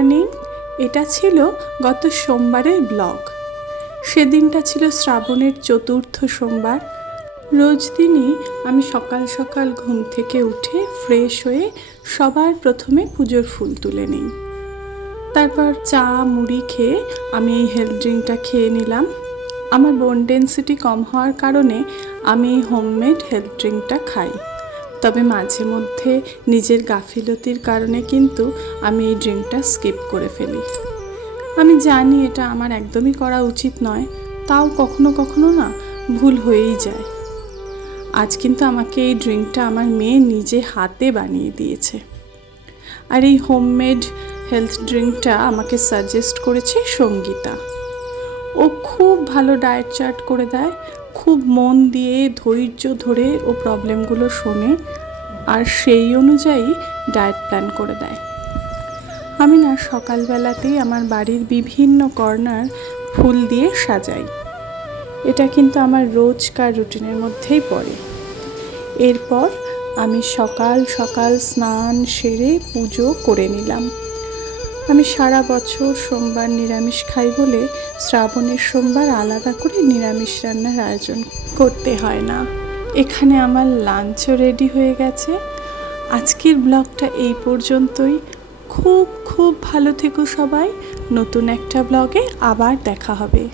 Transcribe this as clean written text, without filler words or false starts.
Morning. এটা ছিল গত সোমবারের ব্লগ। সেদিনটা ছিল শ্রাবণের চতুর্থ সোমবার। রোজ দিনই আমি সকাল সকাল ঘুম থেকে উঠে ফ্রেশ হয়ে সবার প্রথমে পুজোর ফুল তুলে নিই। তারপর চা মুড়ি খেয়ে আমি এই হেলথ ড্রিঙ্কটা খেয়ে নিলাম। আমার বোন ডেন্সিটি কম হওয়ার কারণে আমি এই হোমমেড হেলথ ড্রিঙ্কটা খাই। তবে মাঝে মধ্যে নিজের গাফিলতির কারণে কিন্তু আমি এই ড্রিঙ্কটা স্কিপ করে ফেলি। আমি জানি এটা আমার একদমই করা উচিত নয়, তাও কখনো কখনো না ভুল হয়েই যায়। আজ কিন্তু আমাকে এই ড্রিঙ্কটা আমার মেয়ে নিজে হাতে বানিয়ে দিয়েছে। আর এই হোমমেড হেলথ ড্রিঙ্কটা আমাকে সাজেস্ট করেছে সঙ্গীতা। ও খুব ভালো ডায়েট চার্ট করে দেয়, খুব মন দিয়ে ধৈর্য ধরে ও প্রবলেমগুলো শোনে আর সেই অনুযায়ী ডায়েট প্ল্যান করে দেয়। আমি না সকালবেলাতেই আমার বাড়ির বিভিন্ন কর্নার ফুল দিয়ে সাজাই। এটা কিন্তু আমার রোজকার রুটিনের মধ্যেই পড়ে। এরপর আমি সকাল সকাল স্নান সেরে পুজো করে নিলাম। আমি সারা বছর সোমবার নিরামিষ খাই বলে শ্রাবণের সোমবার আলাদা করে নিরামিষ রান্নার আয়োজন করতে হয় না। এখানে আমার লাঞ্চও রেডি হয়ে গেছে। আজকের ব্লগটা এই পর্যন্তই। খুব খুব ভালো থেকো সবাই। নতুন একটা ব্লগে আবার দেখা হবে।